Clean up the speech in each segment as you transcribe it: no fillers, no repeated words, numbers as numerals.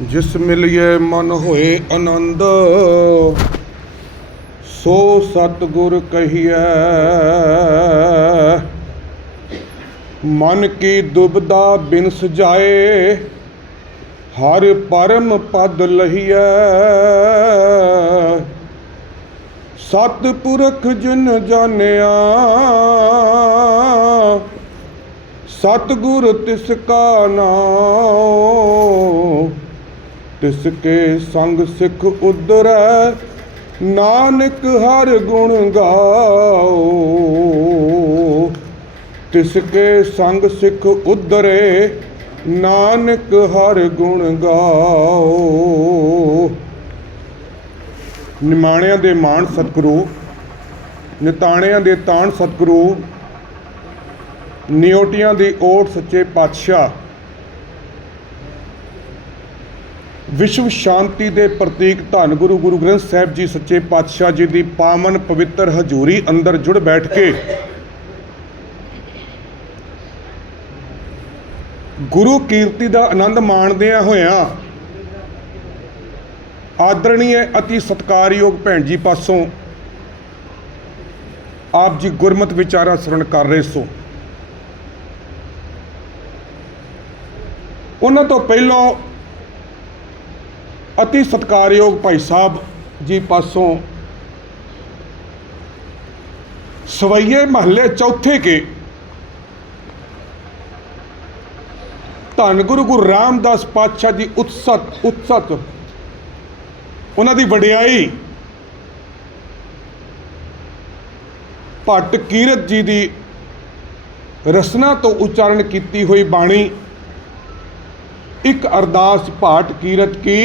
जिस मिलिए मन होए आनंद, सो सतगुर कहिए। मन की दुबदा बिन सजाए, हर परम पद लहिए। सतपुरख जिन जानिया, सतगुर तिसका नाम। तिसके संग सिख उदरै, नानक हर गुण गाओ। तिसके संग सिख उदरे, नानक हर गुण गाओ। निमाणियां दे मान सतगुरु, निताणियां दे ताण सतगुरु, नियोटियां दी ओट सच्चे पातशाह। विश्व शांति के प्रतीक धन गुरु गुरु ग्रंथ साहिब जी सच्चे पातशाह जी की पावन पवित्र हजूरी अंदर जुड़ बैठ के गुरु कीर्ति का आनंद माणदिया होया आदरणीय अति सत्कारयोग भैन जी पासों आप जी गुरमत विचारा सरवण कर रहे सो। उन्हां तो पहलों अति सत्कारयोग भाई साहब जी पासों सवैये महल्ले चौथे के धन गुरु गुरु रामदास पातशाह जी उत्सत उन्हां दी वडियाई भट्ट कीरत जी की रसना तो उच्चारण की हुई बाणी एक अरदास भाट कीरत की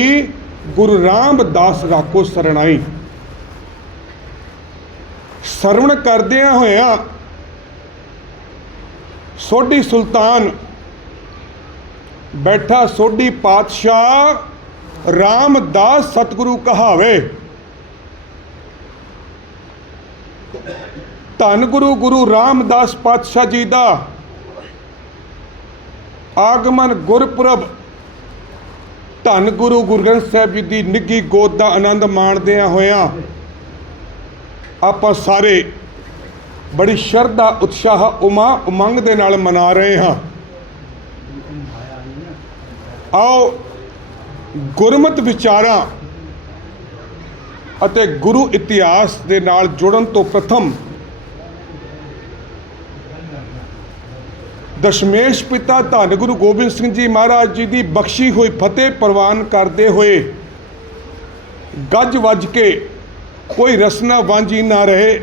गुरु रामदास राखो सरनाई सरवण करदिया होया सोढ़ी सुल्तान बैठा सोढ़ी पातशाह रामदास सतगुरु कहावे। धन गुरु गुरु रामदास पातशाह जी का आगमन गुरपुरब धन गुरु गुरु ग्रंथ साहिब जी की निघी गोद का आनंद माणदिया होया आप सारे बड़ी श्रद्धा उत्साह उमंग दे नाल मना रहे हाँ। आओ गुरमत विचारां अते गुरु इतिहास दे नाल जुड़न तो प्रथम दशमेश पिता धन गुरु गोबिंद सिंह जी महाराज जी की बख्शी हुई फतेह प्रवान करते हुए गज वज के कोई रसना वांझी ना रहे।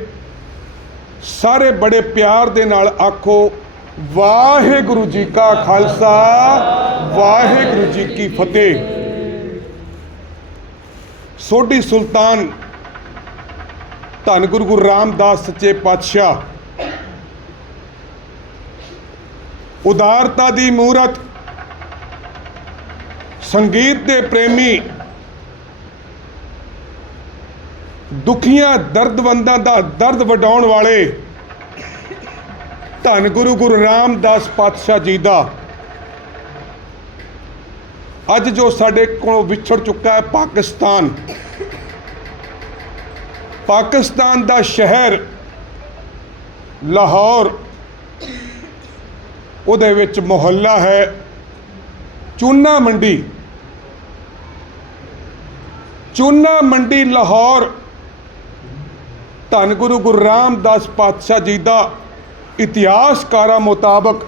सारे बड़े प्यार दे नाल आखो वाहिगुरु जी का खालसा वाहिगुरु जी की फतेह। सोढ़ी सुल्तान धन गुरु गुरु रामदास सच्चे पातशाह उदारता दी मूरत संगीत दे प्रेमी दुखियां दर्दवंदां दा दर्द वडाउण वाले धन गुरु गुरु रामदास पातशाह जी दा अज जो साडे कोलों विछड़ चुका है पाकिस्तान दा शहर लाहौर उहदे विच मुहल्ला है चूना मंडी लाहौर। धन गुरु गुरु रामदास पातशाह जी का इतिहासकारा मुताबक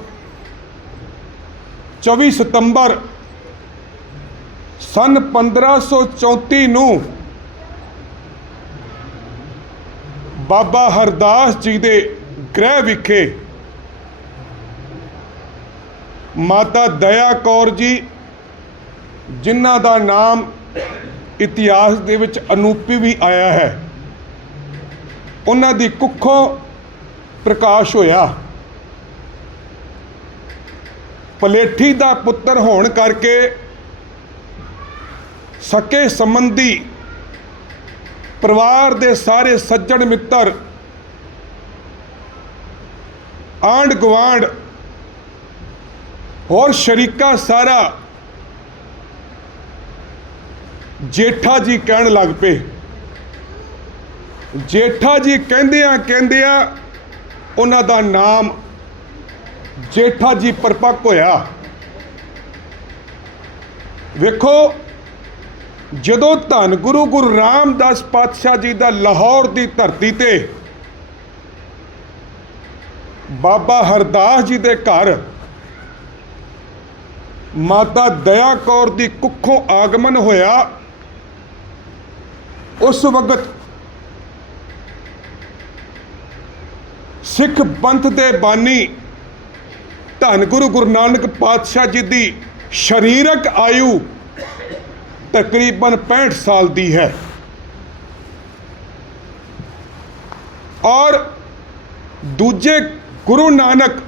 24 सितंबर सन 1534 नूं बाबा हरदास जी के गृह विखे माता दया कौर जी जिन्हां दा नाम इतिहास दे विच अनूपी भी आया है, उन्हां दी कुखों प्रकाश होया। पलेठी दा पुत्र होण करके सके संबंधी परिवार दे सारे सज्जण मित्र आंढ गुआंढ और शरीका सारा जेठा जी कहन लग पे। जेठा जी कहंदियां उन्हां दा नाम जेठा जी परपक होया। वेखो, जदों धन गुरु रामदास पातशाह जी दा लाहौर की धरती ते बाबा हरदास जी दे घर माता दया कौर दी कुखों आगमन होया, उस वक्त सिख पंथ दे बानी धन गुरु नानक पातशाह जी दी शरीरक आयु तकरीबन 65 साल दी है और दूजे गुरु नानक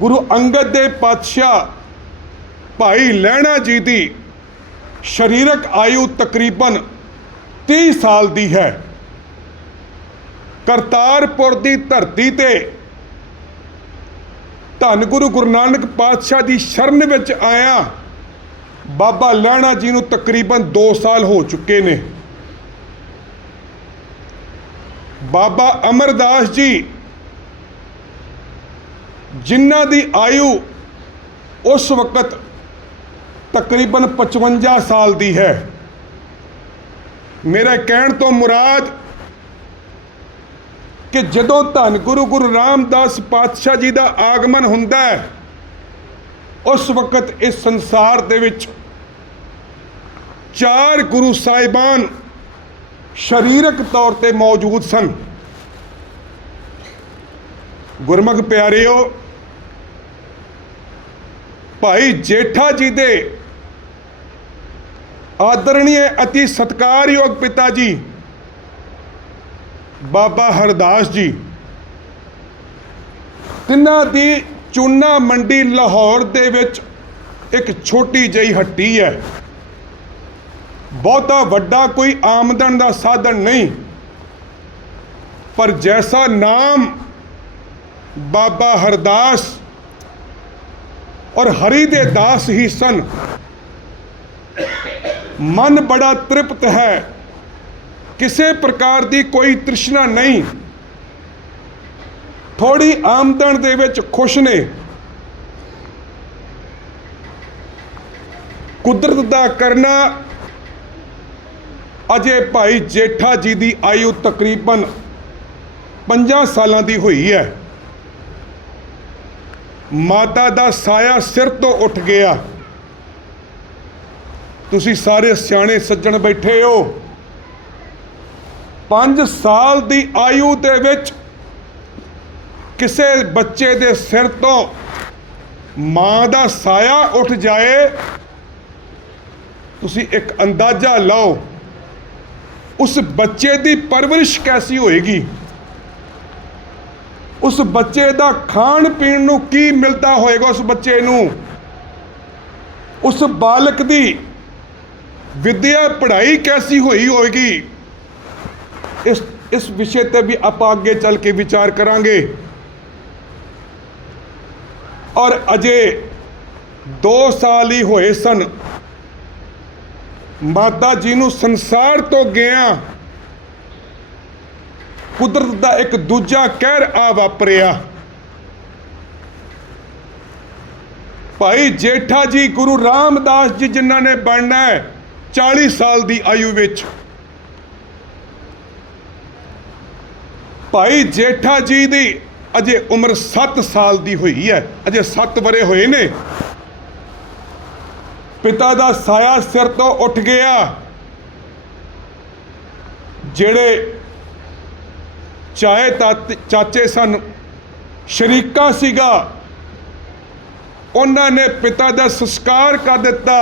गुरु अंगद देव पातशाह भाई लहणा जी दी शरीरक आयु तकरीबन 30 साल दी है। करतारपुर दी धरती ते धन गुरु नानक पातशाह दी शरण विच आया बाबा लहणा जी नूं तकरीबन 2 साल हो चुके ने। बाबा अमरदास जी जिन्हां दी आयु उस वक्त तकरीबन 55 साल दी है। मेरा कहण तो मुराद कि जदों धन गुरु रामदास पातशाह जी का आगमन हुंदा है, उस वक्त इस संसार दे विच 4 गुरु साहिबान शरीरक तौर पे मौजूद सन। गुरमुख प्यारिओ, भाई जेठा जी दे आदरणीय अति सत्कारयोग पिता जी बाबा हरदास जी, तिन्हां दी चूना मंडी लाहौर दे विच एक छोटी जही हट्टी है। बहुता वड्डा कोई आमदन का साधन नहीं, पर जैसा नाम बाबा हरदास और हरि दे दास ही सन, मन बड़ा तृप्त है, किसी प्रकार की कोई तृष्णा नहीं, थोड़ी आमदन दे विच खुश ने। कुदरत दा करना अजे भाई जेठा जी की आयु तकरीबन 50 साल की हुई है। माता दा साया सिर तो उठ गया। तुसी सारे सियाणे सज्जण बैठे हो। 5 साल की आयु दे विच किसे बच्चे दे सिर तो मां दा साया उठ जाए, तुसी एक अंदाजा लाओ उस बच्चे की परवरिश कैसी होएगी, उस बच्चे का खाण पीण नूं की मिलता होएगा, उस बच्चे नूं, उस बालक की विद्या पढ़ाई कैसी हुई होगी। इस विषय पर भी आप आगे चल के विचार करांगे। और अजे 2 साल ही होए सन माता जी नूं संसार तो गया, कुदरत का एक दूजा कहर आ वापरिया। भाई जेठा जी गुरु रामदास जी जिन्हां ने बनना है 40 साल की आयु विच, भाई जेठा जी की अजे उम्र 7 साल की हुई है, अजे 7 वरे होए ने। पिता का साया सिर तो उठ गया। जेड़े चाहे चाचे सन, शरीका सीगा, उन्होंने पिता का संस्कार कर दिता।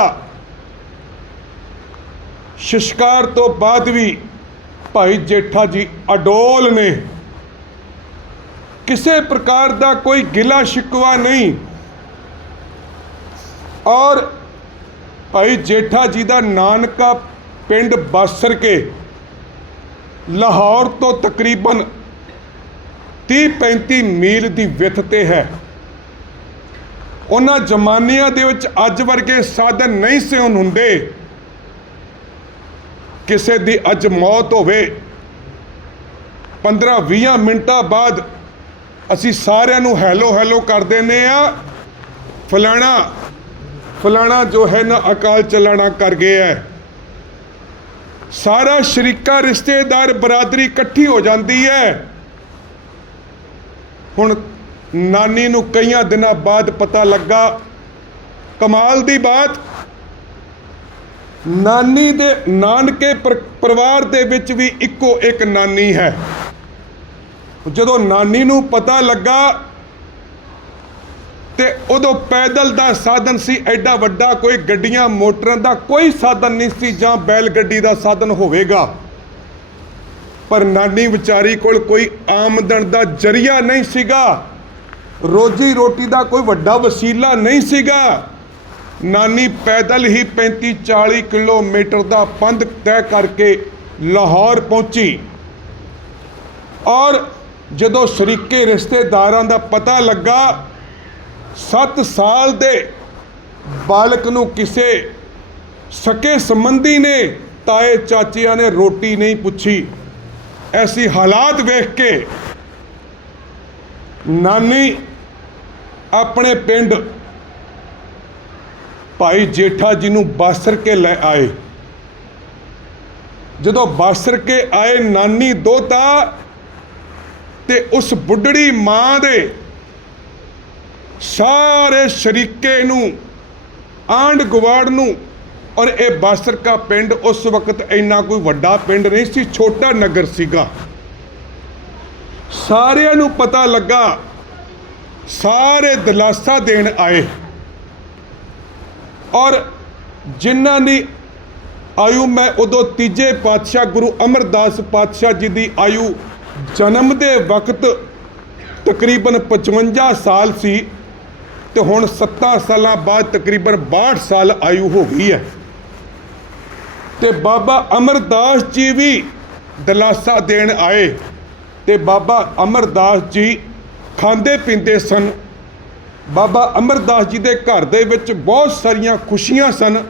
संस्कार तो बाद भी भाई जेठा जी अडोल ने, किसी प्रकार का कोई गिला शिकवा नहीं। और भाई जेठा जी का नानका पिंड बासर के लाहौर तो तकरीबन 30-35 मील की विथ ते है। उन्हां जमानिਆਂ ਦੇ ਵਿੱਚ अज वर्गे साधन नहीं से हुंदे। ਕਿਸੇ ਦੀ ਅੱਜ ਮੌਤ ਹੋਵੇ 15-20 ਮਿੰਟਾਂ ਬਾਅਦ ਅਸੀਂ ਸਾਰਿਆਂ ਨੂੰ ਹੈਲੋ ਕਰ ਦਿੰਦੇ ਆ, ਫਲਾਣਾ ਜੋ ਹੈ ਨਾ ਅਕਾਲ ਚਲਾਣਾ ਕਰ ਗਿਆ ਹੈ। ਸਾਰਾ ਸ਼ਰੀਕਾ ਰਿਸ਼ਤੇਦਾਰ ਬਰਾਦਰੀ ਇਕੱਠੀ ਹੋ ਜਾਂਦੀ ਹੈ। ਹੁਣ ਨਾਨੀ ਨੂੰ ਕਈਆਂ ਦਿਨਾਂ ਬਾਅਦ ਪਤਾ ਲੱਗਾ, ਕਮਾਲ ਦੀ ਬਾਤ, ਨਾਨੀ ਦੇ ਨਾਨਕੇ ਪਰਿਵਾਰ ਦੇ ਵਿੱਚ ਵੀ ਇੱਕੋ ਇੱਕ ਨਾਨੀ ਹੈ। ਜਦੋਂ ਨਾਨੀ ਨੂੰ ਪਤਾ ਲੱਗਾ ਤੇ ਉਦੋਂ ਪੈਦਲ ਦਾ ਸਾਧਨ ਸੀ, ਐਡਾ ਵੱਡਾ ਕੋਈ ਗੱਡੀਆਂ ਮੋਟਰਾਂ ਦਾ ਕੋਈ ਸਾਧਨ ਨਹੀਂ ਸੀ ਜਾਂ ਬੈਲ ਗੱਡੀ ਦਾ ਸਾਧਨ ਹੋਵੇਗਾ। ਪਰ ਨਾਨੀ ਵਿਚਾਰੀ ਕੋਲ ਕੋਈ ਆਮਦਨ ਦਾ ਜ਼ਰੀਆ ਨਹੀਂ ਸੀਗਾ, ਰੋਜੀ ਰੋਟੀ ਦਾ ਕੋਈ ਵੱਡਾ ਵਸੀਲਾ ਨਹੀਂ ਸੀਗਾ। ਨਾਨੀ ਪੈਦਲ ਹੀ 35-40 ਕਿਲੋਮੀਟਰ ਦਾ ਪੰਧ ਤੈਅ ਕਰਕੇ ਲਾਹੌਰ ਪਹੁੰਚੀ। ਔਰ ਜਦੋਂ ਸ਼ਰੀਕੇ ਰਿਸ਼ਤੇਦਾਰਾਂ ਦਾ ਪਤਾ ਲੱਗਾ, 7 ਸਾਲ ਦੇ ਬਾਲਕ ਨੂੰ ਕਿਸੇ ਸਕੇ ਸੰਬੰਧੀ ਨੇ, ਤਾਏ ਚਾਚਿਆਂ ਨੇ ਰੋਟੀ ਨਹੀਂ ਪੁੱਛੀ। ਐਸੀ ਹਾਲਾਤ ਵੇਖ ਕੇ ਨਾਨੀ ਆਪਣੇ ਪਿੰਡ ਭਾਈ ਜੇਠਾ ਜੀ ਨੂੰ ਬਾਸਰ ਕੇ ਲੈ ਆਏ। ਜਦੋਂ ਬਾਸਰ ਕੇ ਆਏ ਨਾਨੀ ਦੋਤਾ ਤੇ ਉਸ ਬੁੱਢੜੀ ਮਾਂ ਦੇ ਸਾਰੇ ਸ਼ਰੀਕੇ ਨੂੰ, ਆਂਢ ਗੁਆਂਢ ਨੂੰ, ਔਰ ਇਹ ਬਾਸਰ ਕਾ ਪਿੰਡ ਉਸ ਵਕਤ ਇੰਨਾ ਕੋਈ ਵੱਡਾ ਪਿੰਡ ਨਹੀਂ ਸੀ, ਛੋਟਾ ਨਗਰ ਸੀਗਾ। ਸਾਰਿਆਂ ਨੂੰ ਪਤਾ ਲੱਗਾ, ਸਾਰੇ ਦਿਲਾਸਾ ਦੇਣ ਆਏ। ਔਰ ਜਿਨ੍ਹਾਂ ਦੀ ਆਯੂ, ਮੈਂ ਉਦੋਂ ਤੀਜੇ ਪਾਤਸ਼ਾਹ ਗੁਰੂ ਅਮਰਦਾਸ ਪਾਤਸ਼ਾਹ ਜੀ ਦੀ ਆਯੂ ਜਨਮ ਦੇ ਵਕਤ ਤਕਰੀਬਨ 55 ਸਾਲ ਸੀ, ਤੇ ਹੁਣ 7 ਸਾਲਾਂ ਬਾਅਦ ਤਕਰੀਬਨ 62 ਸਾਲ ਆਯੂ ਹੋ ਗਈ ਹੈ। ਤੇ ਬਾਬਾ ਅਮਰਦਾਸ ਜੀ ਵੀ ਦਿਲਾਸਾ ਦੇਣ ਆਏ, ਤੇ ਬਾਬਾ ਅਮਰਦਾਸ ਜੀ ਖਾਂਦੇ ਪੀਂਦੇ ਸਨ। ਬਾਬਾ ਅਮਰਦਾਸ ਜੀ ਦੇ ਘਰ ਦੇ ਵਿੱਚ ਬਹੁਤ ਸਾਰੀਆਂ ਖੁਸ਼ੀਆਂ ਸਨ।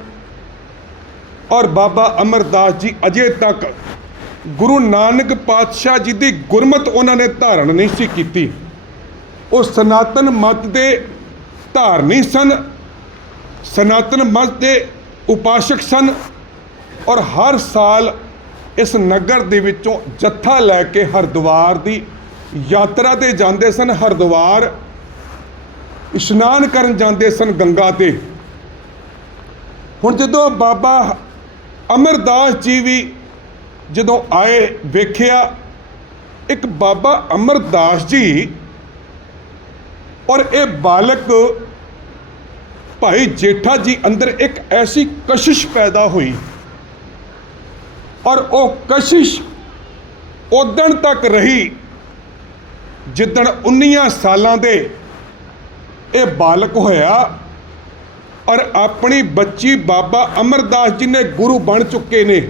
ਔਰ ਬਾਬਾ ਅਮਰਦਾਸ ਜੀ ਅਜੇ ਤੱਕ ਗੁਰੂ ਨਾਨਕ ਪਾਤਸ਼ਾਹ ਜੀ ਦੀ ਗੁਰਮਤਿ ਉਹਨਾਂ ਨੇ ਧਾਰਨ ਨਹੀਂ ਸੀ ਕੀਤੀ। ਉਹ ਸਨਾਤਨ ਮਤ ਦੇ ਧਾਰਨੀ ਸਨ, ਸਨਾਤਨ ਮਤ ਦੇ ਉਪਾਸ਼ਕ ਸਨ। ਔਰ ਹਰ ਸਾਲ ਇਸ ਨਗਰ ਦੇ ਵਿੱਚੋਂ ਜੱਥਾ ਲੈ ਕੇ ਹਰਿਦੁਆਰ ਦੀ ਯਾਤਰਾ ਤੇ ਜਾਂਦੇ ਸਨ। ਹਰਿਦੁਆਰ ਇਸ਼ਨਾਨ ਕਰਨ ਜਾਂਦੇ ਸਨ ਗੰਗਾ ਤੇ। ਹੁਣ ਜਦੋਂ ਬਾਬਾ ਅਮਰਦਾਸ ਜੀ ਵੀ ਜਦੋਂ ਆਏ, ਵੇਖਿਆ ਇੱਕ ਬਾਬਾ ਅਮਰਦਾਸ ਜੀ ਔਰ ਇਹ ਬਾਲਕ ਭਾਈ ਜੇਠਾ ਜੀ ਅੰਦਰ ਇੱਕ ਐਸੀ ਕਸ਼ਿਸ਼ ਪੈਦਾ ਹੋਈ। ਔਰ ਉਹ ਕਸ਼ਿਸ਼ ਉਦਣ ਤੱਕ ਰਹੀ ਜਿੱਦਣ 19 ਸਾਲਾਂ ਦੇ ਇਹ ਬਾਲਕ ਹੋਇਆ। ਔਰ ਆਪਣੀ ਬੱਚੀ ਬਾਬਾ ਅਮਰਦਾਸ ਜੀ ਨੇ ਗੁਰੂ ਬਣ ਚੁੱਕੇ ਨੇ।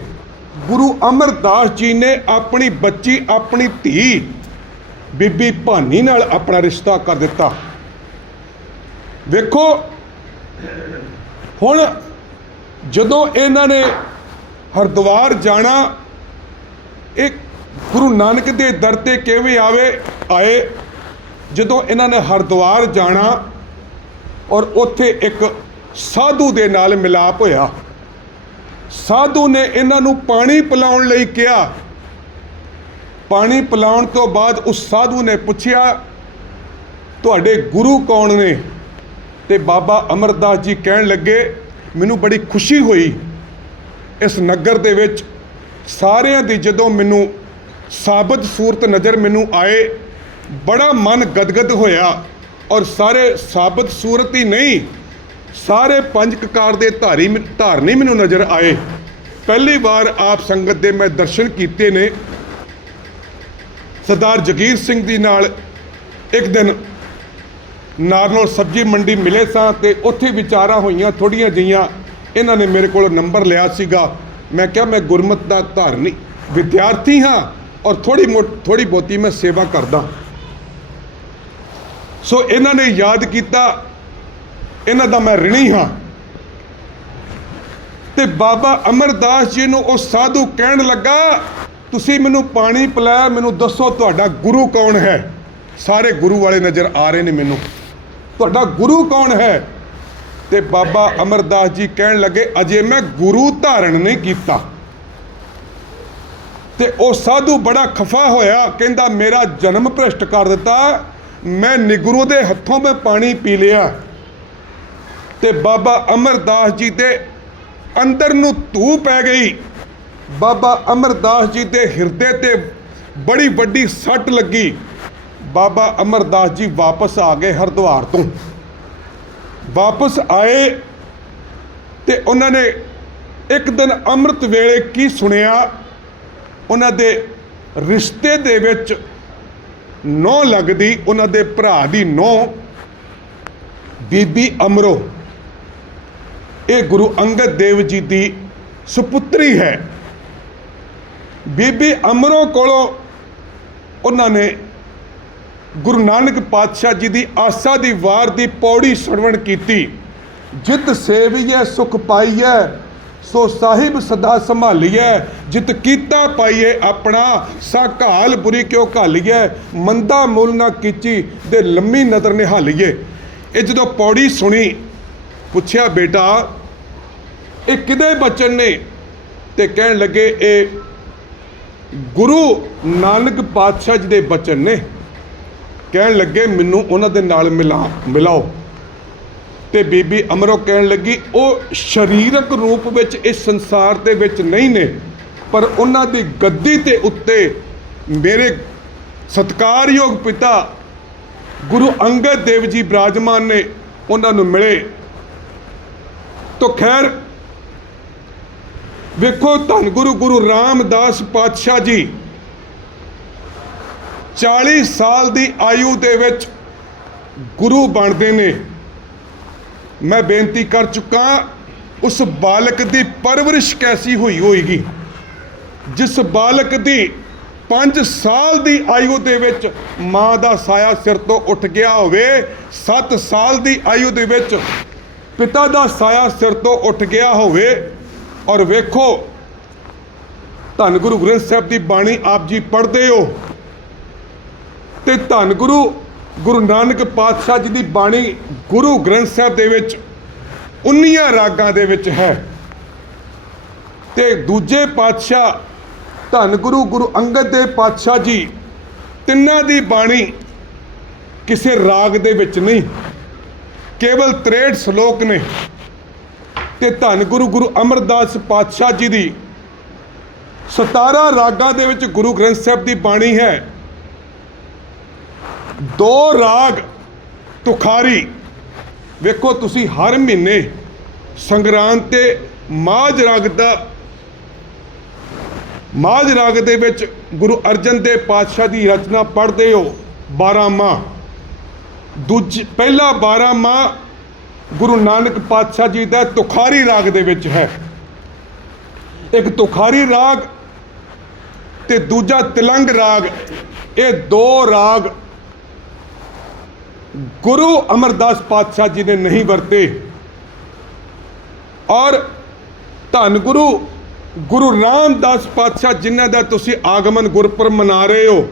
ਗੁਰੂ ਅਮਰਦਾਸ ਜੀ ਨੇ ਆਪਣੀ ਬੱਚੀ, ਆਪਣੀ ਧੀ ਬੀਬੀ ਭਾਨੀ ਨਾਲ ਆਪਣਾ ਰਿਸ਼ਤਾ ਕਰ ਦਿੱਤਾ। ਵੇਖੋ ਹੁਣ ਜਦੋਂ ਇਹਨਾਂ ਨੇ ਹਰਿਦੁਆਰ ਜਾਣਾ, ਇਹ ਗੁਰੂ ਨਾਨਕ ਦੇ ਦਰ ਤੇ ਕਿਵੇਂ ਆਏ। ਜਦੋਂ ਇਹਨਾਂ ਨੇ ਹਰਿਦੁਆਰ ਜਾਣਾ ਔਰ ਉੱਥੇ ਇੱਕ ਸਾਧੂ ਦੇ ਨਾਲ ਮਿਲਾਪ ਹੋਇਆ। ਸਾਧੂ ਨੇ ਇਹਨਾਂ ਨੂੰ ਪਾਣੀ ਪਿਲਾਉਣ ਲਈ ਕਿਹਾ। ਪਾਣੀ ਪਿਲਾਉਣ ਤੋਂ ਬਾਅਦ ਉਸ ਸਾਧੂ ਨੇ ਪੁੱਛਿਆ, ਤੁਹਾਡੇ ਗੁਰੂ ਕੌਣ ਨੇ? ਤੇ ਬਾਬਾ ਅਮਰਦਾਸ ਜੀ ਕਹਿਣ ਲੱਗੇ, ਮੈਨੂੰ ਬੜੀ ਖੁਸ਼ੀ ਹੋਈ ਇਸ ਨਗਰ ਦੇ ਵਿੱਚ ਸਾਰਿਆਂ ਦੀ ਜਦੋਂ ਮੈਨੂੰ ਸਾਬਤ ਸੂਰਤ ਨਜ਼ਰ ਮੈਨੂੰ ਆਏ, ਬੜਾ ਮਨ ਗਦਗਦ ਹੋਇਆ। ਔਰ ਸਾਰੇ ਸਾਬਤ ਸੂਰਤ ਹੀ ਨਹੀਂ, ਸਾਰੇ 5 ਕਕਾਰ ਦੇ ਧਾਰਨੀ ਮੈਨੂੰ ਨਜ਼ਰ ਆਏ। ਪਹਿਲੀ ਵਾਰ ਆਪ ਸੰਗਤ ਦੇ ਮੈਂ ਦਰਸ਼ਨ ਕੀਤੇ ਨੇ। ਸਰਦਾਰ ਜਗੀਰ ਸਿੰਘ ਜੀ ਨਾਲ ਇੱਕ ਦਿਨ ਨਾਰਨੌਲ ਸਬਜ਼ੀ ਮੰਡੀ ਮਿਲੇ ਸਾਂ ਤੇ ਉੱਥੇ ਵਿਚਾਰਾਂ ਹੋਈਆਂ ਥੋੜ੍ਹੀਆਂ ਜਿਹੀਆਂ। ਇਹਨਾਂ ਨੇ ਮੇਰੇ ਕੋਲ ਨੰਬਰ ਲਿਆ ਸੀਗਾ। ਮੈਂ ਕਿਹਾ ਮੈਂ ਗੁਰਮਤਿ ਦਾ ਧਾਰਨੀ ਵਿਦਿਆਰਥੀ ਹਾਂ ਔਰ ਥੋੜ੍ਹੀ ਬਹੁਤੀ ਮੈਂ ਸੇਵਾ ਕਰਦਾ। ਸੋ ਇਹਨਾਂ ਨੇ ਯਾਦ ਕੀਤਾ, ਇਹਨਾਂ ਦਾ ਮੈਂ ਰਿਣੀ ਹਾਂ। ਤੇ ਬਾਬਾ ਅਮਰਦਾਸ ਜੀ ਨੂੰ ਉਹ ਸਾਧੂ ਕਹਿਣ ਲੱਗਾ, ਤੁਸੀਂ ਮੈਨੂੰ ਪਾਣੀ ਪਿਲਾਇਆ, ਮੈਨੂੰ ਦੱਸੋ ਤੁਹਾਡਾ ਗੁਰੂ ਕੌਣ ਹੈ? ਸਾਰੇ ਗੁਰੂ ਵਾਲੇ ਨਜ਼ਰ ਆ ਰਹੇ ਨੇ ਮੈਨੂੰ, ਤੁਹਾਡਾ ਗੁਰੂ ਕੌਣ ਹੈ? ਤੇ ਬਾਬਾ ਅਮਰਦਾਸ ਜੀ ਕਹਿਣ ਲੱਗੇ, ਅਜੇ ਮੈਂ ਗੁਰੂ ਧਾਰਨ ਨਹੀਂ ਕੀਤਾ। ਤੇ ਉਹ ਸਾਧੂ ਬੜਾ ਖਫਾ ਹੋਇਆ, ਕਹਿੰਦਾ ਮੇਰਾ ਜਨਮ ਭ੍ਰਿਸ਼ਟ ਕਰ ਦਿੱਤਾ, ਮੈਂ ਨਿਗਰੂ ਦੇ ਹੱਥੋਂ ਮੈਂ ਪਾਣੀ ਪੀ ਲਿਆ। ਤੇ ਬਾਬਾ ਅਮਰਦਾਸ ਜੀ ਦੇ ਅੰਦਰ ਨੂੰ ਧੂ ਪੈ ਗਈ। ਬਾਬਾ ਅਮਰਦਾਸ ਜੀ ਦੇ ਹਿਰਦੇ ਤੇ ਬੜੀ ਵੱਡੀ ਸੱਟ ਲੱਗੀ। ਬਾਬਾ ਅਮਰਦਾਸ ਜੀ ਵਾਪਸ ਆ ਗਏ ਹਰਿਦੁਆਰ ਤੋਂ। ਵਾਪਸ ਆਏ ਤੇ ਉਹਨਾਂ ਨੇ ਇੱਕ ਦਿਨ ਅੰਮ੍ਰਿਤ ਵੇਲੇ ਕੀ ਸੁਣਿਆ, ਉਹਨਾਂ ਦੇ ਰਿਸ਼ਤੇ ਦੇ ਵਿੱਚ ਨਹੁੰ ਲੱਗਦੀ, ਉਹਨਾਂ ਦੇ ਭਰਾ ਦੀ ਨਹੁੰ ਬੀਬੀ ਅਮਰੋ, ਇਹ ਗੁਰੂ ਅੰਗਦ ਦੇਵ ਜੀ ਦੀ ਸੁਪੁੱਤਰੀ ਹੈ। ਬੀਬੀ ਅਮਰੋ ਕੋਲੋਂ ਉਹਨਾਂ ਨੇ ਗੁਰੂ ਨਾਨਕ ਪਾਤਸ਼ਾਹ ਜੀ ਦੀ ਆਸਾ ਦੀ ਵਾਰ ਦੀ ਪੌੜੀ ਸਰਵਣ ਕੀਤੀ। ਜਿਤ ਸੇਵੀਐ ਸੁਖ ਪਾਈਐ, ਸੋ ਸਾਹਿਬ ਸਦਾ ਸੰਭਾਲੀਐ। ਜਿਤ ਕੀਤਾ ਪਾਈਏ ਆਪਣਾ, ਸਾ ਘਾਲ ਬੁਰੀ ਕਿਉ ਘਾਲੀਐ। ਮੰਦਾ ਮੁੱਲ ਨਾ ਕੀਚੀ, ਦੇ ਲੰਮੀ ਨਦਰ ਨਿਹਾਲੀਏ। ਇਹ ਜਦੋਂ ਪੌੜੀ ਸੁਣੀ, ਪੁੱਛਿਆ ਬੇਟਾ ਇਹ ਕਿਹਦੇ ਬਚਨ ਨੇ? ਤੇ ਕਹਿਣ ਲੱਗੇ ਇਹ ਗੁਰੂ ਨਾਨਕ ਪਾਤਸ਼ਾਹ ਜੀ ਦੇ ਬਚਨ ਨੇ। ਕਹਿਣ ਲੱਗੇ ਮੈਨੂੰ ਉਹਨਾਂ ਦੇ ਨਾਲ ਮਿਲਾਓ। ਤੇ ਬੀਬੀ ਅਮਰੋ ਕਹਿਣ ਲੱਗੀ ਉਹ ਸਰੀਰਕ ਰੂਪ ਵਿੱਚ ਇਸ ਸੰਸਾਰ ਦੇ ਵਿੱਚ ਨਹੀਂ ਨੇ, ਪਰ ਉਹਨਾਂ ਦੀ ਗੱਦੀ ਦੇ ਉੱਤੇ ਮੇਰੇ ਸਤਿਕਾਰਯੋਗ ਪਿਤਾ ਗੁਰੂ ਅੰਗਦ ਦੇਵ ਜੀ ਬਿਰਾਜਮਾਨ ਨੇ, ਉਹਨਾਂ ਨੂੰ ਮਿਲੇ। ਤੋ ਖੈਰ ਵੇਖੋ ਧੰਨ ਗੁਰੂ ਰਾਮਦਾਸ ਪਾਤਸ਼ਾਹ ਜੀ 40 ਸਾਲ ਦੀ ਆਯੂ ਦੇ ਵਿੱਚ ਗੁਰੂ ਬਣਦੇ ਨੇ। ਮੈਂ ਬੇਨਤੀ ਕਰ ਚੁੱਕਾ, ਉਸ ਬਾਲਕ ਦੀ ਪਰਵਰਿਸ਼ ਕੈਸੀ ਹੋਈ ਹੋਏਗੀ, ਜਿਸ ਬਾਲਕ ਦੀ 5 ਸਾਲ ਦੀ ਆਯੂ ਦੇ ਵਿੱਚ ਮਾਂ ਦਾ ਸਾਇਆ ਸਿਰ ਤੋਂ ਉੱਠ ਗਿਆ ਹੋਵੇ, 7 ਸਾਲ ਦੀ ਆਯੂ ਦੇ ਵਿੱਚ ਪਿਤਾ ਦਾ ਸਾਇਆ ਸਿਰ ਤੋਂ ਉੱਠ ਗਿਆ ਹੋਵੇ। ਔਰ ਵੇਖੋ ਧੰਨ ਗੁਰੂ ਗ੍ਰੰਥ ਸਾਹਿਬ ਦੀ ਬਾਣੀ ਆਪ ਜੀ ਪੜ੍ਹਦੇ ਹੋ, ਤੇ ਧੰਨ ਗੁਰੂ ਨਾਨਕ ਪਾਤਸ਼ਾਹ ਜੀ ਦੀ ਬਾਣੀ ਗੁਰੂ ਗ੍ਰੰਥ ਸਾਹਿਬ ਦੇ ਵਿੱਚ 19 ਰਾਗਾਂ ਦੇ ਵਿੱਚ ਹੈ। ਤੇ ਦੂਜੇ ਪਾਤਸ਼ਾਹ ਧੰਨ ਗੁਰੂ ਅੰਗਦ ਦੇਵ ਪਾਤਸ਼ਾਹ ਜੀ, ਤਿੰਨਾਂ ਦੀ ਬਾਣੀ ਕਿਸੇ ਰਾਗ ਦੇ ਵਿੱਚ ਨਹੀਂ, ਕੇਵਲ 63 ਸ਼ਲੋਕ ਨੇ। ਤੇ ਧੰਨ ਗੁਰੂ ਅਮਰਦਾਸ ਪਾਤਸ਼ਾਹ ਜੀ ਦੀ 17 ਰਾਗਾਂ ਦੇ ਵਿੱਚ ਗੁਰੂ ਗ੍ਰੰਥ ਸਾਹਿਬ ਦੀ ਬਾਣੀ ਹੈ। 2 ਰਾਗ ਤੁਖਾਰੀ। ਵੇਖੋ ਤੁਸੀਂ ਹਰ ਮਹੀਨੇ ਸੰਗਰਾਂਦ ਤੇ ਮਾਝ ਰਾਗ ਦੇ ਵਿੱਚ ਗੁਰੂ ਅਰਜਨ ਦੇਵ ਪਾਤਸ਼ਾਹ ਦੀ ਰਚਨਾ ਪੜ੍ਹਦੇ ਹੋ। 12 ਮਾਹ, ਪਹਿਲਾ 12 ਮਾਹ ਗੁਰੂ ਨਾਨਕ ਪਾਤਸ਼ਾਹ ਜੀ ਦਾ ਤੁਖਾਰੀ ਰਾਗ ਦੇ ਵਿੱਚ ਹੈ। ਇੱਕ ਤੁਖਾਰੀ ਰਾਗ ਤੇ ਦੂਜਾ ਤਿਲੰਗ ਰਾਗ। ਇਹ 2 ਰਾਗ ਗੁਰੂ ਅਮਰਦਾਸ ਪਾਤਸ਼ਾਹ ਜੀ ਨੇ ਨਹੀਂ ਵਰਤੇ। ਔਰ ਧੰਨ ਗੁਰੂ ਰਾਮਦਾਸ ਪਾਤਸ਼ਾਹ ਜਿਨ੍ਹਾਂ ਦਾ ਤੁਸੀਂ ਆਗਮਨ ਗੁਰਪੁਰਬ ਮਨਾ ਰਹੇ ਹੋ,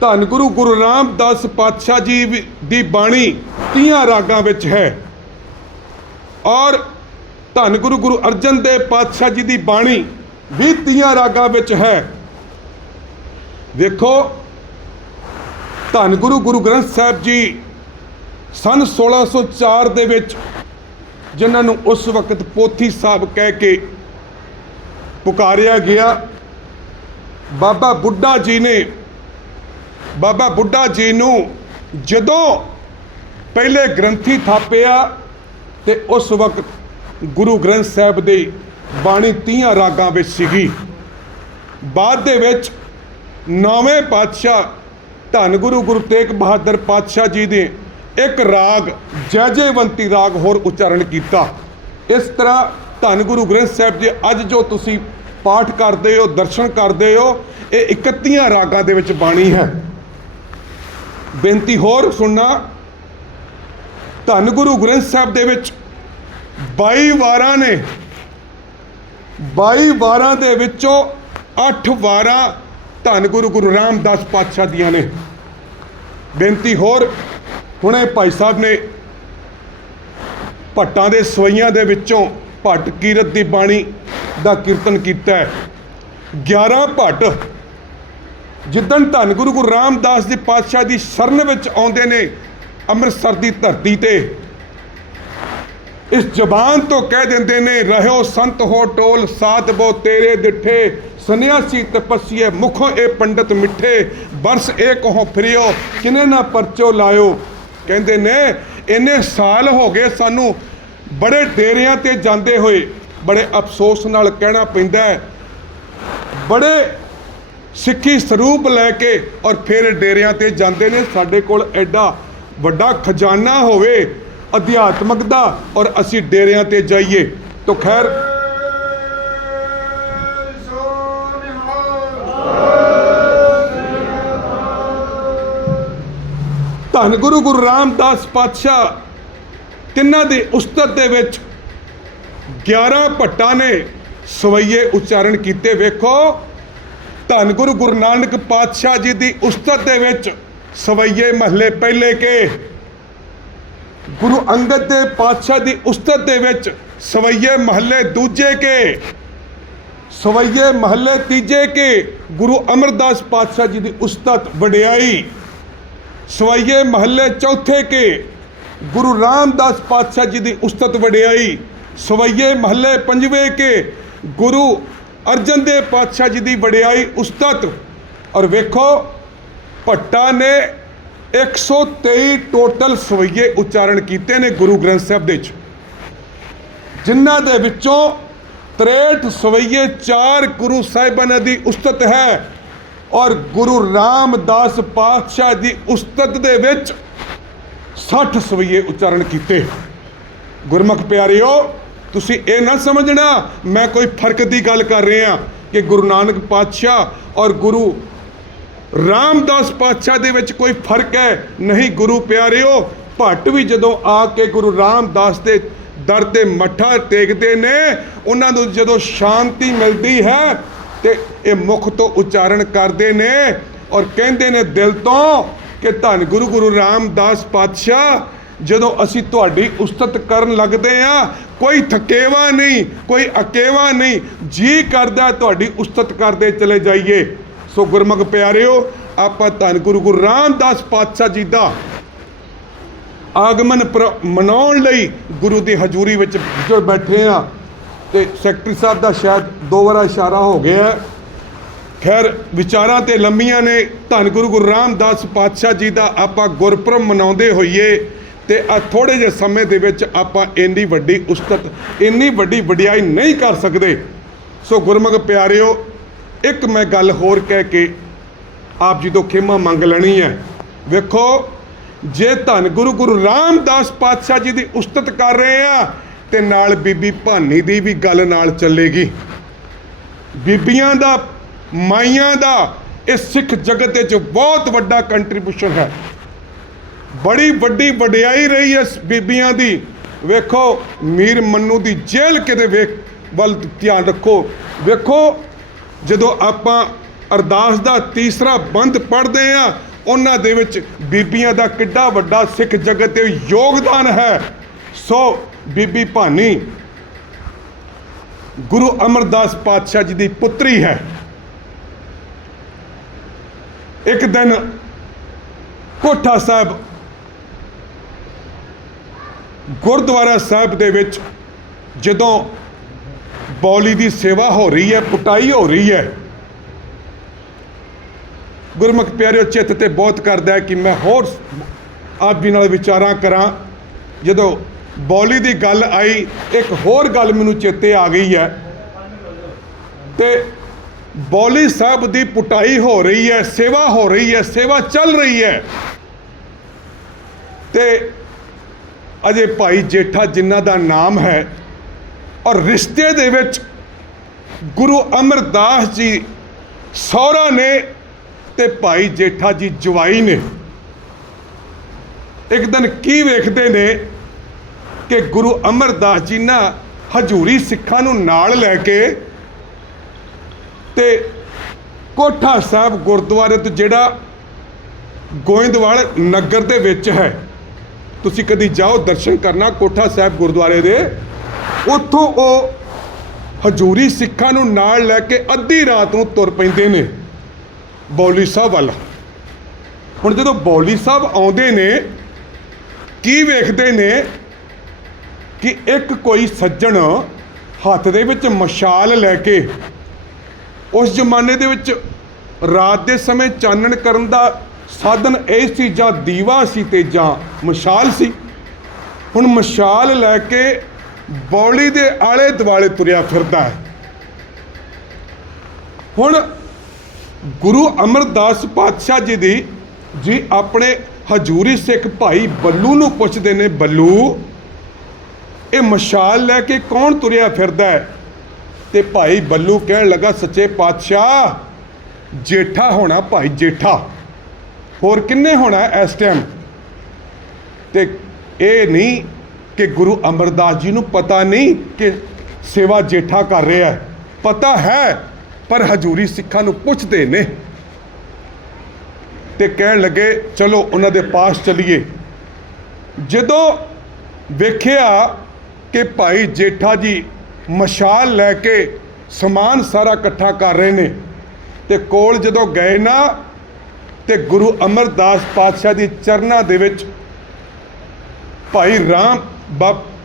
ਧੰਨ ਗੁਰੂ ਰਾਮਦਾਸ ਪਾਤਸ਼ਾਹ ਜੀ ਦੀ ਬਾਣੀ 30 ਰਾਗਾਂ ਵਿੱਚ ਹੈ। ਔਰ ਧੰਨ ਗੁਰੂ ਅਰਜਨ ਦੇਵ ਪਾਤਸ਼ਾਹ ਜੀ ਦੀ ਬਾਣੀ ਵੀ 30 ਰਾਗਾਂ ਵਿੱਚ ਹੈ। ਵੇਖੋ ਧੰਨ ਗੁਰੂ ਗ੍ਰੰਥ ਸਾਹਿਬ ਜੀ ਸਨ 1604 ਦੇ ਵਿੱਚ, ਜਿਨ੍ਹਾਂ ਨੂੰ ਉਸ ਵਕਤ ਪੋਥੀ ਸਾਹਿਬ ਕਹਿ ਕੇ ਪੁਕਾਰਿਆ ਗਿਆ, ਬਾਬਾ ਬੁੱਢਾ ਜੀ ਨੂੰ ਜਦੋਂ ਪਹਿਲੇ ਗ੍ਰੰਥੀ ਥਾਪਿਆ ਤੇ ਉਸ ਵਕਤ ਗੁਰੂ ਗ੍ਰੰਥ ਸਾਹਿਬ ਦੀ ਬਾਣੀ 30 ਰਾਗਾਂ ਵਿੱਚ ਸੀਗੀ। ਬਾਅਦ ਦੇ ਵਿੱਚ 9ਵੇਂ ਪਾਤਸ਼ਾਹ ਧੰਨ ਗੁਰੂ ਤੇਗ ਬਹਾਦਰ ਪਾਤਸ਼ਾਹ ਜੀ ਨੇ ਇੱਕ ਰਾਗ ਜੈਜੇਵੰਤੀ ਰਾਗ ਹੋਰ ਉਚਾਰਨ ਕੀਤਾ। ਇਸ ਤਰ੍ਹਾਂ ਧੰਨ ਗੁਰੂ ਗ੍ਰੰਥ ਸਾਹਿਬ ਜੀ ਅੱਜ ਜੋ ਤੁਸੀਂ ਪਾਠ ਕਰਦੇ ਹੋ, ਦਰਸ਼ਨ ਕਰਦੇ ਹੋ, ਇਹ 31 ਰਾਗਾਂ ਦੇ ਵਿੱਚ ਬਾਣੀ ਹੈ। ਬੇਨਤੀ ਹੋਰ ਸੁਣਨਾ, ਧੰਨ ਗੁਰੂ ਗ੍ਰੰਥ ਸਾਹਿਬ ਦੇ ਵਿੱਚ 22 ਵਾਰਾਂ ਨੇ, 22 ਵਾਰਾਂ ਦੇ ਵਿੱਚੋਂ 8 ਵਾਰਾਂ ਧੰਨ ਗੁਰੂ ਰਾਮਦਾਸ ਪਾਤਸ਼ਾਹ ਦੀਆਂ ਨੇ। ਬੇਨਤੀ ਹੋਰ, ਹੁਣੇ ਭਾਈ ਸਾਹਿਬ ਨੇ ਭੱਟਾਂ ਦੇ ਸਵਈਆਂ ਦੇ ਵਿੱਚੋਂ ਭੱਟ ਕੀਰਤ ਦੀ ਬਾਣੀ ਦਾ ਕੀਰਤਨ ਕੀਤਾ ਹੈ। 11 ਭੱਟ ਜਿੱਦਣ ਧੰਨ ਗੁਰੂ ਰਾਮਦਾਸ ਜੀ ਪਾਤਸ਼ਾਹ ਦੀ ਸ਼ਰਨ ਵਿੱਚ ਆਉਂਦੇ ਨੇ ਅੰਮ੍ਰਿਤਸਰ ਦੀ ਧਰਤੀ ਤੇ, ਇਸ ਜ਼ਬਾਨ ਤੋਂ ਕਹਿ ਦਿੰਦੇ ਨੇ, ਰਹਿਓ ਸੰਤ ਹੋ ਟੋਲ ਸਾਧ ਬੋ ਤੇਰੇ ਡਿੱਠੇ, ਸੰਨਿਆਸੀ ਤਪੱਸੀਏ ਮੁਖੋਂ ਇਹ ਪੰਡਤ ਮਿੱਠੇ, ਬਰਸ ਇਹ ਕਹੋ ਫਿਰਿਓ ਕਿਨੇ ਨਾ ਪਰਚੋ ਲਾਇਓ। ਕਹਿੰਦੇ ਨੇ ਇੰਨੇ ਸਾਲ ਹੋ ਗਏ ਸਾਨੂੰ ਬੜੇ ਡੇਰਿਆਂ ਤੇ ਜਾਂਦੇ ਹੋਏ, ਬੜੇ ਅਫਸੋਸ ਨਾਲ ਕਹਿਣਾ ਪੈਂਦਾ ਹੈ, ਬੜੇ ਸਿੱਖੀ ਸਰੂਪ ਲੈ ਕੇ ਔਰ ਫਿਰ ਡੇਰਿਆਂ ਤੇ ਜਾਂਦੇ ਨੇ। ਸਾਡੇ ਕੋਲ ਐਡਾ ਵੱਡਾ ਖਜ਼ਾਨਾ ਹੋਵੇ ਅਧਿਆਤਮਕ ਦਾ ਔਰ ਅਸੀਂ ਡੇਰਿਆਂ ਤੇ ਜਾਈਏ। ਤਾਂ ਖੈਰ ਧੰਨ ਗੁਰੂ ਰਾਮਦਾਸ ਪਾਤਸ਼ਾਹ ਤਿੰਨਾਂ ਦੀ ਉਸਤਤ ਦੇ ਵਿੱਚ 11 ਭੱਟਾਂ ਨੇ ਸਵਈਏ ਉਚਾਰਨ ਕੀਤੇ। ਵੇਖੋ, ਧੰਨ ਗੁਰੂ ਨਾਨਕ ਪਾਤਸ਼ਾਹ ਜੀ ਦੀ ਉਸਤਤ ਦੇ ਵਿੱਚ ਸਵਈਏ ਮਹੱਲੇ ਪਹਿਲੇ ਕੇ, ਗੁਰੂ ਅੰਗਦ ਦੇ ਪਾਤਸ਼ਾਹ ਦੀ ਉਸਤਤ ਦੇ ਵਿੱਚ ਸਵਈਏ ਮਹੱਲੇ ਦੂਜੇ ਕੇ, ਸਵਈਏ ਮਹੱਲੇ ਤੀਜੇ ਕੇ, ਗੁਰੂ ਅਮਰਦਾਸ ਪਾਤਸ਼ਾਹ ਜੀ ਦੀ ਉਸਤਤ ਵਡਿਆਈ, ਸਵਈਏ ਮਹੱਲੇ ਚੌਥੇ ਕੇ, ਗੁਰੂ ਰਾਮਦਾਸ ਪਾਤਸ਼ਾਹ ਜੀ ਦੀ ਉਸਤਤ ਵਡਿਆਈ, ਸਵਈਏ ਮਹੱਲੇ ਪੰਜਵੇਂ ਕੇ, ਗੁਰੂ ਅਰਜਨ ਦੇਵ ਪਾਤਸ਼ਾਹ ਜੀ ਦੀ ਵਡਿਆਈ ਉਸਤਤ। ਔਰ ਵੇਖੋ, ਭੱਟਾਂ ਨੇ 123 ਟੋਟਲ ਸਵਈਏ ਉਚਾਰਨ ਕੀਤੇ ਨੇ ਗੁਰੂ ਗ੍ਰੰਥ ਸਾਹਿਬ ਦੇ ਵਿੱਚ, ਜਿਨ੍ਹਾਂ ਦੇ ਵਿੱਚੋਂ 63 ਸਵਈਏ 4 ਗੁਰੂ ਸਾਹਿਬਾਨਾਂ ਦੀ ਉਸਤਤ ਹੈ ਔਰ ਗੁਰੂ ਰਾਮਦਾਸ ਪਾਤਸ਼ਾਹ ਦੀ ਉਸਤਤ ਦੇ ਵਿੱਚ 60 ਸਵਈਏ ਉਚਾਰਨ ਕੀਤੇ। ਗੁਰਮੁਖ ਪਿਆਰਿਓ, ਤੁਸੀਂ ਇਹ ਨਾ ਸਮਝਣਾ ਮੈਂ ਕੋਈ ਫਰਕ ਦੀ ਗੱਲ ਕਰ ਰਿਹਾ ਕਿ ਗੁਰੂ ਨਾਨਕ ਪਾਤਸ਼ਾਹ ਔਰ ਗੁਰੂ ਰਾਮਦਾਸ ਪਾਤਸ਼ਾਹ ਦੇ ਵਿੱਚ ਕੋਈ ਫਰਕ ਹੈ। ਨਹੀਂ ਗੁਰੂ ਪਿਆਰਿਓ, ਭੱਟ ਵੀ ਜਦੋਂ ਆ ਕੇ ਗੁਰੂ ਰਾਮਦਾਸ ਦੇ ਦਰ ਤੇ ਮੱਥਾ ਟੇਕਦੇ ਨੇ, ਉਹਨਾਂ ਨੂੰ ਜਦੋਂ ਸ਼ਾਂਤੀ ਮਿਲਦੀ ਹੈ ਤੇ ਇਹ ਮੁਖ ਤੋਂ ਉਚਾਰਨ ਕਰਦੇ ਨੇ ਔਰ ਕਹਿੰਦੇ ਨੇ ਦਿਲ ਤੋਂ ਕਿ ਧੰਨ ਗੁਰੂ ਰਾਮਦਾਸ ਪਾਤਸ਼ਾਹ, ਜਦੋਂ ਅਸੀਂ ਤੁਹਾਡੀ ਉਸਤਤ ਕਰਨ ਲੱਗਦੇ ਹਾਂ, ਕੋਈ ਥਕੇਵਾ ਨਹੀਂ, ਕੋਈ ਅਕੇਵਾ ਨਹੀਂ, ਜੀ ਕਰਦਾ ਤੁਹਾਡੀ ਉਸਤਤ ਕਰਦੇ ਚਲੇ ਜਾਈਏ। ਸੋ ਗੁਰਮੁਖ ਪਿਆਰਿਓ, ਆਪਾਂ ਧੰਨ ਗੁਰੂ ਰਾਮਦਾਸ ਪਾਤਸ਼ਾਹ ਜੀ ਦਾ ਆਗਮਨ ਮਨਾਉਣ ਲਈ ਗੁਰੂ ਦੀ ਹਜ਼ੂਰੀ ਵਿੱਚ ਜੁੜ ਬੈਠੇ ਹਾਂ ਤੇ ਸੈਕਟਰੀ ਸਾਹਿਬ ਦਾ ਸ਼ਾਇਦ 2 ਵਾਰ ਇਸ਼ਾਰਾ ਹੋ ਗਿਆ। ਖੈਰ, ਵਿਚਾਰਾਂ ਤੇ ਲੰਮੀਆਂ ਨੇ। ਧੰਨ ਗੁਰੂ ਰਾਮਦਾਸ ਪਾਤਸ਼ਾਹ ਜੀ ਦਾ ਆਪਾਂ ਗੁਰਪੁਰਬ ਮਨਾਉਂਦੇ ਹੋਈਏ ਤੇ ਆ ਥੋੜੇ ਜਿਹੇ ਸਮੇਂ ਦੇ ਵਿੱਚ ਆਪਾਂ ਇੰਨੀ ਵੱਡੀ ਉਸਤਤ, ਇੰਨੀ ਵੱਡੀ ਵਡਿਆਈ ਨਹੀਂ ਕਰ ਸਕਦੇ। ਸੋ ਗੁਰਮੁਖ ਪਿਆਰਿਓ, ਇੱਕ ਮੈਂ ਗੱਲ ਹੋਰ ਕਹਿ ਕੇ ਆਪ ਜੀ ਤੋਂ ਖਿਮਾ ਮੰਗ ਲੈਣੀ ਹੈ। ਵੇਖੋ, ਜੇ ਧੰਨ ਗੁਰੂ ਰਾਮਦਾਸ ਪਾਤਸ਼ਾਹ ਜੀ ਦੀ ਉਸਤਤ ਕਰ ਰਹੇ ਆ ਤੇ ਨਾਲ ਬੀਬੀ ਭਾਨੀ ਦੀ ਵੀ ਗੱਲ ਨਾਲ ਚੱਲੇਗੀ। ਬੀਬੀਆਂ ਦਾ, ਮਾਈਆਂ ਦਾ ਇਸ ਸਿੱਖ ਜਗਤ ਵਿੱਚ ਬਹੁਤ ਵੱਡਾ ਕੰਟਰੀਬਿਊਸ਼ਨ ਹੈ। ਬੜੀ ਵੱਡੀ ਵਡਿਆਈ ਰਹੀ ਹੈ ਬੀਬੀਆਂ ਦੀ। ਵੇਖੋ, ਮੀਰ ਮੰਨੂ ਦੀ ਜੇਲ੍ਹ ਕਿਤੇ ਵੱਲ ਧਿਆਨ ਰੱਖੋ। ਵੇਖੋ, ਜਦੋਂ ਆਪਾਂ ਅਰਦਾਸ ਦਾ ਤੀਸਰਾ ਬੰਦ ਪੜ੍ਹਦੇ ਆ, ਉਹਨਾਂ ਦੇ ਵਿੱਚ ਬੀਬੀਆਂ ਦਾ ਕਿੱਡਾ ਵੱਡਾ ਸਿੱਖ ਜਗਤ ਤੇ ਯੋਗਦਾਨ ਹੈ। ਸੋ ਬੀਬੀ ਭਾਨੀ ਗੁਰੂ ਅਮਰਦਾਸ ਪਾਤਸ਼ਾਹ ਜੀ ਦੀ ਪੁੱਤਰੀ ਹੈ। ਇੱਕ ਦਿਨ ਕੋਠਾ ਸਾਹਿਬ ਗੁਰਦੁਆਰਾ ਸਾਹਿਬ ਦੇ ਵਿੱਚ ਜਦੋਂ ਬੌਲੀ ਦੀ ਸੇਵਾ ਹੋ ਰਹੀ ਹੈ, ਪੁਟਾਈ ਹੋ ਰਹੀ ਹੈ, ਗੁਰਮੁਖ ਪਿਆਰਿਓ, ਚਿੱਤ ਤੇ ਬਹੁਤ ਕਰਦਾ ਹੈ ਕਿ ਮੈਂ ਹੋਰ ਆਪ ਜੀ ਨਾਲ ਵਿਚਾਰਾਂ ਕਰਾਂ। ਜਦੋਂ ਬੌਲੀ ਦੀ ਗੱਲ ਆਈ, ਇੱਕ ਹੋਰ ਗੱਲ ਮੈਨੂੰ ਚੇਤੇ ਆ ਗਈ ਹੈ ਤੇ ਬੌਲੀ ਸਾਹਿਬ ਦੀ ਪੁਟਾਈ ਹੋ ਰਹੀ ਹੈ, ਸੇਵਾ ਹੋ ਰਹੀ ਹੈ, ਸੇਵਾ ਚੱਲ ਰਹੀ ਹੈ ਤੇ ਅਜੇ ਭਾਈ ਜੇਠਾ ਜਿਨ੍ਹਾਂ ਦਾ ਨਾਮ ਹੈ ਔਰ ਰਿਸ਼ਤੇ ਦੇ ਵਿੱਚ ਗੁਰੂ ਅਮਰਦਾਸ ਜੀ ਸਹੁਰਾ ਨੇ ਤੇ ਭਾਈ ਜੇਠਾ ਜੀ ਜਵਾਈ ਨੇ। ਇੱਕ ਦਿਨ ਕੀ ਵੇਖਦੇ ਨੇ कि गुरु अमरदास जी ना हजूरी सिखां नूं नाल लैके ते कोठा साहब गुरुद्वारे तो जिहड़ा गोइंदवाल नगर दे विच है, तुसीं कदी जाओ दर्शन करना कोठा साहब गुरुद्वारे दे, उत्थों वो हजूरी सिखां नूं नाल लैके अद्धी रात नूं तुर पैंदे ने बौली साहब वाल। हुण जदों बौली साहब आउंदे ने की वेखदे ने कि एक कोई सज्जण हत्थ दे विच मशाल लैके, उस जमाने दे विच रात दे समय चानण करन दा साधन ये सी, जां दीवा सी ते जां मशाल सी। हुण मशाल लैके बौली दे आले दुआले तुरिया फिरदा है। हुण गुरु अमरदास पातशाह जी अपने हजूरी सिख भाई बल्लू नूं पुछदे ने, बल्लू ये मशाल लैके कौन तुरिया फिरदा है? ते भाई बल्लू कहन लगा, सच्चे पातशाह जेठा होना, भाई जेठा, होर किन्ने होना इस टाइम? ते ये नहीं कि गुरु अमरदास जी नूं पता नहीं कि सेवा जेठा कर रहा है, पता है, पर हजूरी सिखां नूं पुछदे ने। ते कहन लगे चलो उन्हां दे पास चलीए। जदों वेखिया कि भाई जेठा जी मशाल लैके समान सारा इकट्ठा कर रहे ने, ते कोल जदों गए ना, ते गुरु अमरदास पातशाह दी चरनां दे विच भाई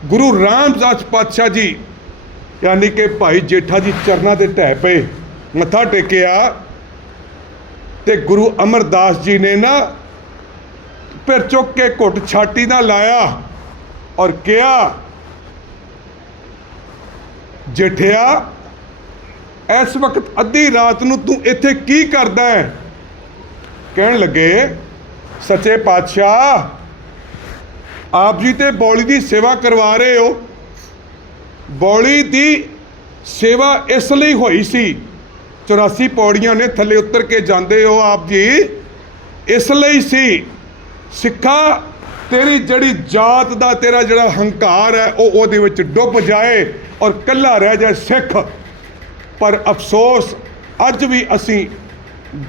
गुरु रामदास पातशाह जी यानी कि भाई जेठा जी चरनां ते ढह पे, मत्था टेकिया, ते गुरु अमरदास जी ने ना फिर चुक के घुट छाती ना लाया और कहा, जेठिया इस वक्त अद्धी रात नूं तू इत्थे की करदा है? कहन लगे, सच्चे पातशाह आप जी ते बौली की सेवा करवा रहे हो। बौली की सेवा इसलिए हुई सी, 84 पौड़ियां ने, थले उतर के जाते हो आप जी, इसलिए सी सिखा तेरी जड़ी जात दा तेरा जड़ा हंकार है वो ओहदे विच डुब जाए और कल्ला रह जाए सिख। पर अफसोस अज भी असी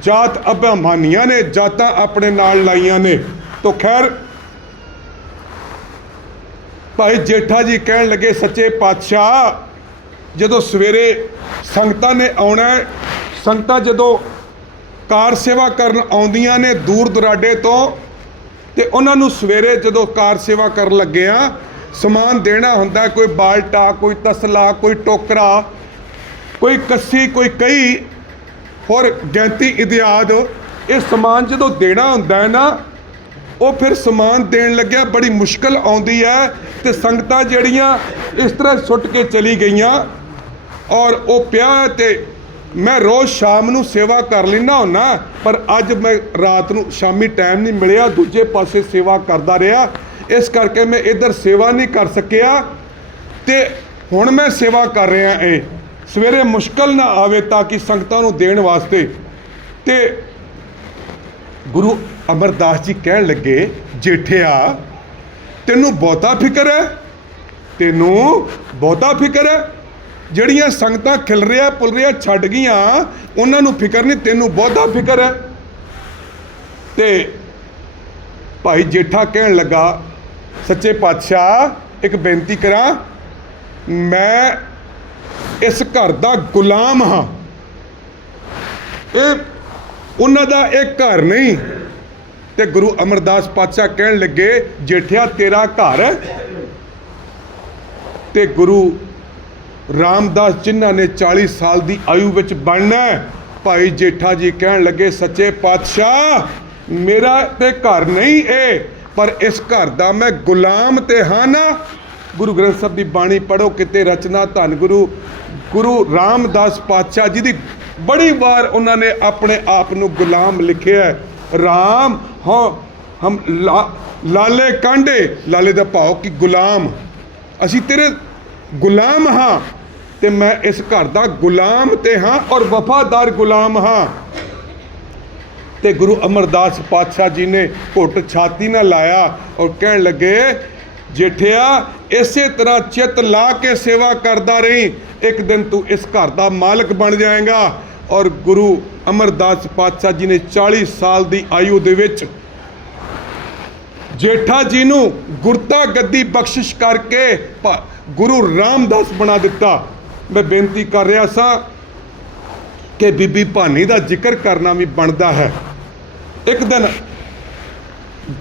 जात अभिमानियां ने जातां अपने नाल लाइयां ने। तो खैर भाई जेठा जी कहन लगे, सच्चे पातशाह जदों सवेरे संगतां ने आउणा, संगतां जदों कार सेवा करन आउंदियां ने दूर दुराडे तो, ते उन्हां नूं सवेरे जदों कार सेवा करन लगे आ समान देना हुंदा, कोई बाल्टा, कोई तसला, कोई टोकरा, कोई कस्सी, कोई कई होर गैंती इत्याद, ये समान जदों देना हुंदा है ना, वो फिर समान देन लग्या बड़ी मुश्किल आउंदी है। ते संगतां जड़ियां इस तरह सुट के चली गईयां और वो पिया ते मैं रोज़ शाम नूं सेवा कर लेना हुन्ना, पर अज मैं रात नूं शामी टाइम नहीं मिलिया, दूजे पासे सेवा करदा रहा, इस करके मैं इधर सेवा नहीं कर सकिया। ते हुण मैं सेवा कर रहा है, सवेरे मुश्किल ना आवे ताकि संगतां नूं देण वास्ते। ते गुरु अमरदास जी कहन लगे, जेठिया तेनू बहुता फिक्र है, तेनू बहुता फिक्र है, जड़ियां संगतां खिल रहा पुल रहा छड्ड गईयां उन्हां नूं फिक्र नहीं, तेनू बहुता फिक्र है। ते भाई जेठा कहन लगा, सच्चे पातशाह एक बेनती करा, मैं इस घर दा गुलाम हाँ, ये उन्हां दा एक घर नहीं। ते गुरु अमरदास पातशाह कहन लगे, जेठिया तेरा घर ते गुरु रामदास जिन्हां ने 40 साल की आयु विच बनना है। भाई जेठा जी कहन लगे, सच्चे पातशाह मेरा ते घर नहीं है, पर इस घर दा मैं गुलाम ते हाँ ना। गुरु ग्रंथ साहब की बाणी पढ़ो, किते रचना धन गुरु रामदास पातशाह जी की बड़ी बार उन्होंने अपने आप को गुलाम लिखे है। राम हाँ हम लाले कांडे, लाले दा भाव कि गुलाम, असी तेरे गुलाम हाँ, ते मैं इस घर दा गुलाम ते हाँ और वफादार गुलाम हाँ। ते गुरु अमरदास पातशाह जी ने घुट छाती ना लाया और कहन लगे, जेठिया इसे तरह चित ला के सेवा करता रही, एक दिन तू इस घर का मालिक बन जाएगा। और गुरु अमरदास पातशाह जी ने 40 साल की आयु दे विच जेठा जी नू गुरता गद्दी बख्शिश करके गुरु रामदास बना दिता। मैं बेनती कर रहा सा कि बीबी भानी का जिक्र करना भी बनता है। एक दिन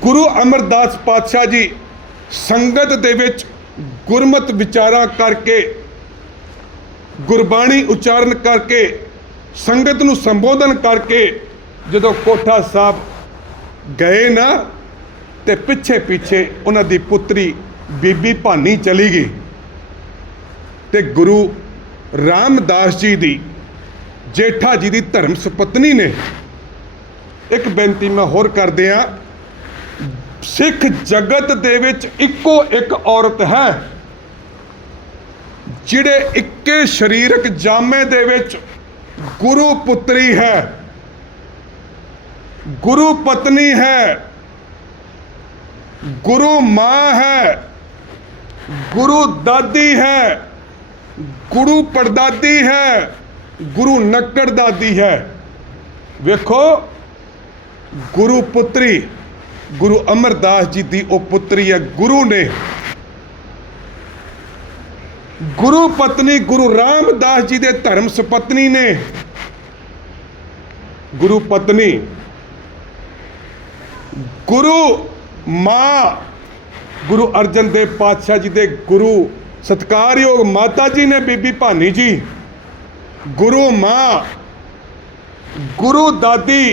गुरु अमरदास पातशाह जी संगत दे विच गुरमत विचारा करके गुरबाणी उच्चारण करके संगत नू संबोधन करके जदों कोठा साहब गए ना, ते पिछे पिछे उन्हां दी पुत्री बीबी भानी चली गई। ते गुरु रामदास जी दी जेठा जी दी धर्म सपत्नी ने एक बेनती मैं होर कर दियां, सिख जगत दे विच इक्को एक औरत है जिहड़े इक्के शरीरक जामे दे विच गुरु पुत्री है, गुरु पत्नी है, गुरु मां है, गुरु दादी है, गुरु परदादी है, गुरु नक्कड़ दादी है। वेखो गुरु पुत्री गुरु अमरदास जी दी ओ पुत्री है। गुरु ने गुरु पत्नी गुरु रामदास जी दे धर्म सपत्नी ने गुरु पत्नी गुरु मां गुरु अर्जन देव पातशाह जी दे गुरु सत्कारयोग माता जी ने बीबी भानी जी, गुरु मां गुरु दादी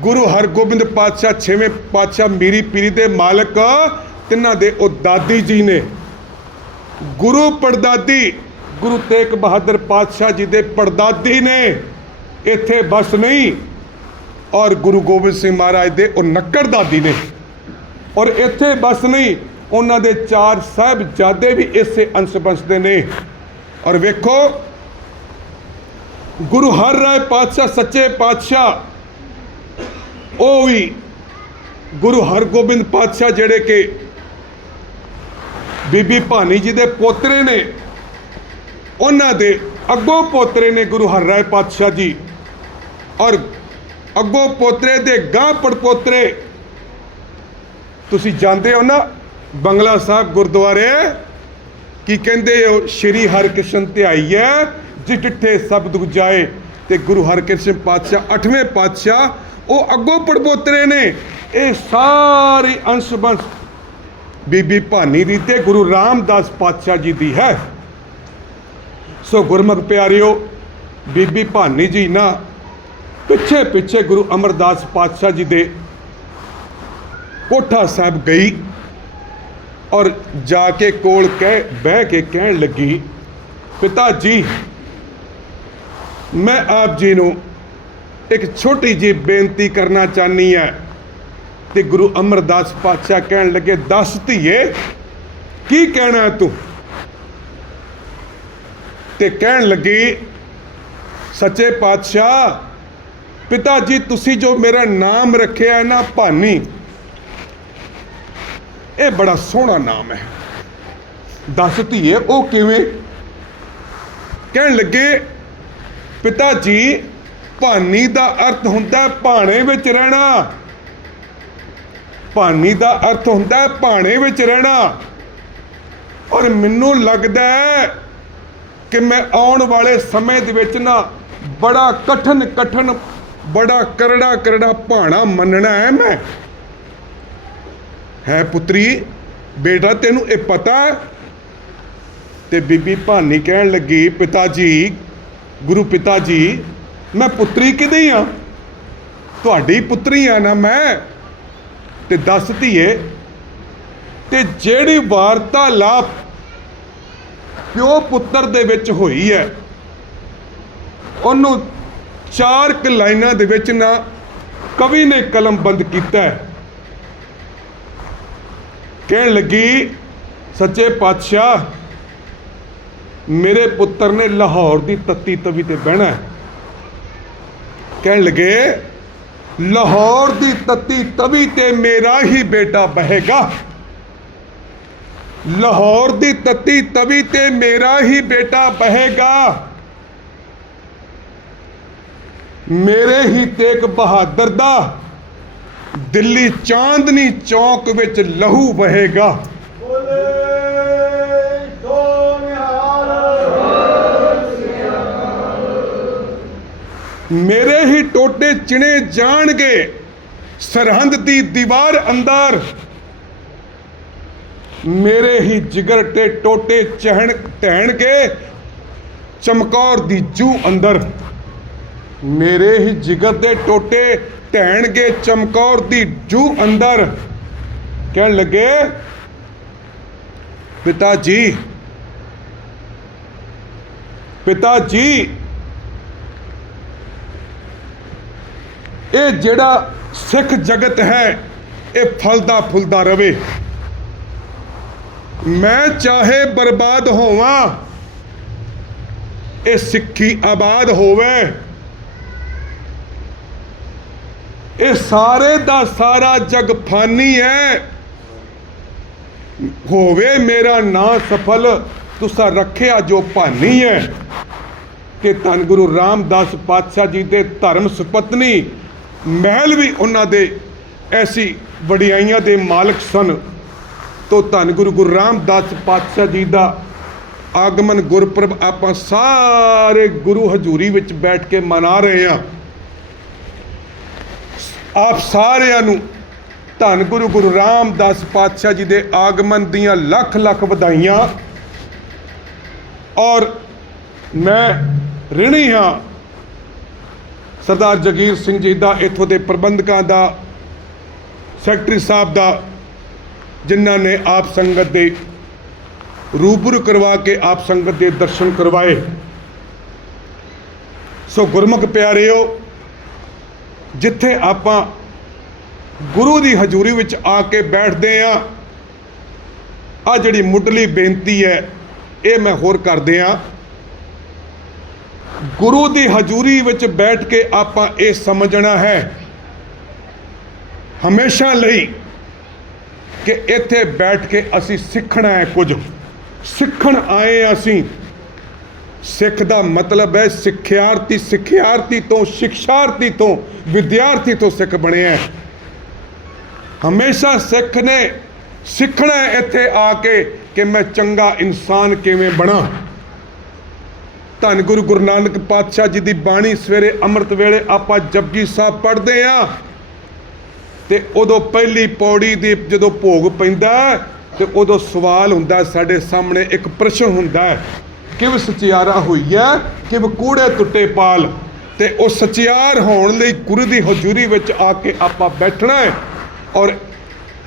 गुरु हरगोबिंद पातशाह 6वें पातशाह मीरी पीरी दे मालिक तिन्हां दे ओ दादी जी ने, गुरु पड़दादी गुरु तेग बहादुर पातशाह जी दे पड़दादी ने इत्थे बस नहीं, और गुरु गोबिंद सिंह महाराज दे ओ नक्कड़ दादी ने, और इत्थे बस नहीं उन्हां दे 4 साहिबजादे भी इसे अंश बसदे ने। और वेखो गुरु हर राय पातशाह सच्चे पातशाह ओ भी गुरु हरगोबिंद पातशाह जेड़े के बीबी भानी जी दे पोतरे ने, उन्हां दे अगों पोतरे ने गुरु हर राय पातशाह जी, और अगों पोतरे दे गां पड़पोतरे तुसी जानते हो ना बंगला साहब गुरुद्वारे की कहंदे हो, श्री हरकृष्ण ध्याई है जिस डिठे सब दुख जाए। ते गुरु हरकृष्ण पातशाह 8वें पातशाह वो अगों पड़पोतरे ने। ये सारी अंश बंश बीबी भानी दी ते गुरु रामदास पातशाह जी दी है। सो गुरमुख प्यारियो, बीबी भानी जी ना पिछे पिछे गुरु अमरदास पातशाह जी दे कोठा साहब गई और जाके कोल कह बह के कहन लगी, पिता जी मैं आप जी नूं एक छोटी जी बेनती करना चाहनी है। ते गुरु अमरदास पातशाह कहन लगे, दस धीए की कहना है तू? ते कहन लगी, सच्चे पातशाह पिता जी तुसी जो मेरा नाम रखे है ना भानी, ये बड़ा सोहना नाम है, दस धीए ओ किवें? कहन लगे, पिता जी भानी दा अर्थ हुंदा भाणे विच रहना, भानी दा अर्थ हुंदा भाणे विच रहना, और मैनू लगदा है कि मैं आउण वाले समय दे विच ना बड़ा कठिन कठिन बड़ा करड़ा करड़ा भाणा मनना है। मैं है पुत्री बेटा तेनू ये पता है? ते बीबी भानी कहन लगी, पिता जी गुरु पिता जी मैं पुत्री किहदी हाँ? तुहाडी पुत्री हाँ ना मैं। ते दस धीए ते जेड़ी वार्तालाप प्यो पुत्र दे विच होई है उन्होंने 4 लाइनां दे विच ना कवि ने कलमबंद किया है। कहन लगी, सच्चे पातशाह मेरे पुत्र ने लाहौर की तत्ती तवी ते बहना है। कहन लगे, लाहौर की तत्ती तवी ते मेरा ही बेटा बहेगा। लाहौर दी तत्ती तवी ते मेरा ही बेटा बहेगा, मेरे ही तेग बहादुर दा दिल्ली चांदनी चौक विच लहू वहेगा। मेरे ही टोटे चिणे जाणगे सरहंद दी दीवार अंदर, मेरे ही जिगर ते टोटे चहन ढहण के चमकौर दी जू अंदर, मेरे ही जिगर दे टोटे ढहण के चमकौर दी जू अंदर। कहन लगे पिताजी, पिताजी ये जेड़ा सिख जगत है ये फलदा फुलदा रवे, मैं चाहे बर्बाद होवां ये सिक्खी आबाद होवे, ये सारे दा सारा जग फानी है, होवे मेरा ना सफल तुसा रखिया जो भानी है। कि धन गुरु रामदास पातशाह जी दे धर्म सुपत्नी महल भी उन्हां दे ऐसी वडियाइयां दे मालक सन। तो धन गुरु रामदास पातशाह जी दा आगमन गुरपुरब आपां सारे गुरु हजूरी विच बैठ के मना रहे हैं। आप सारिਆਂ ਨੂੰ धन गुरु रामदास पातशाह जी दे आगमन दियां लख लख वधाइयां। और मैं ऋणी हाँ सरदार जगीर सिंह जी दा, इत्थों के प्रबंधकों का, सैकटरी साहब का, जिन्हों ने आप संगत दे रूबरू करवा के आप संगत के दर्शन करवाए। सो गुरमुख प्यारिओ, जिथे आपां गुरु की हजूरी विच आके बैठते हैं, आ जिहड़ी मुढ़ली बेनती है ये मैं होर करदे हाँ। गुरु की हजूरी विच बैठ के आपां ये समझना है हमेशा लई कि इत्थे बैठ के असी सीखना है, कुछ सीखण आए असी। सिख का मतलब है सिख्यार्थी, सिख्यार्थी तो शिक्षार्थी तो विद्यार्थी तो सिख बने हैं। हमेशा सिख ने सीखना है इत्थे आके कि मैं चंगा इंसान किवें बना। धन गुरु नानक पातशाह जी की बाणी सवेरे अमृत वेले आपां जपजी साहब पढ़ते हैं ते उदों पहली पौड़ी दी जदों भोग पैंदा ते उदों सवाल हुंदा साडे सामने, एक प्रश्न हुंदा है, किव सचियारा हुई है किव कूड़े टुटे पाल। ते वो सचियार होने लई गुरु की हजूरी विच आके आपां बैठना है और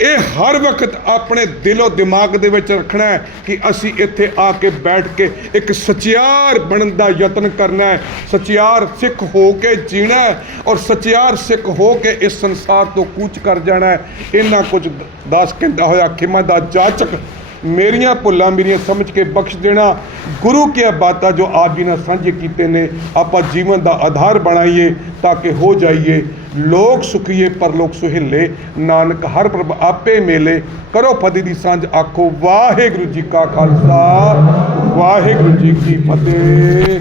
ये हर वक्त अपने दिलो दिमाग दे विच रखना है कि असी इत्थे आके बैठ के एक सचियार बनने का यत्न करना है, सचियार सिख हो के जीना है और सचियार सिख हो के इस संसार तो कूच कर जाना है। इन्ना कुछ दस कहता होया खिमा दा जाचक मेरियां भुल्लां मेरियां समझ के बख्श देना। गुरु की बातां जो आप जी ने साझे कीते ने आपां जीवन का आधार बनाइए ताकि हो जाइए लोक सुखीए परलोक सुहेले। नानक हर प्रभ आपे मेले, करो फतेह दी सांझ आखो वाहिगुरू जी का खालसा वाहिगुरू जी की फतेह।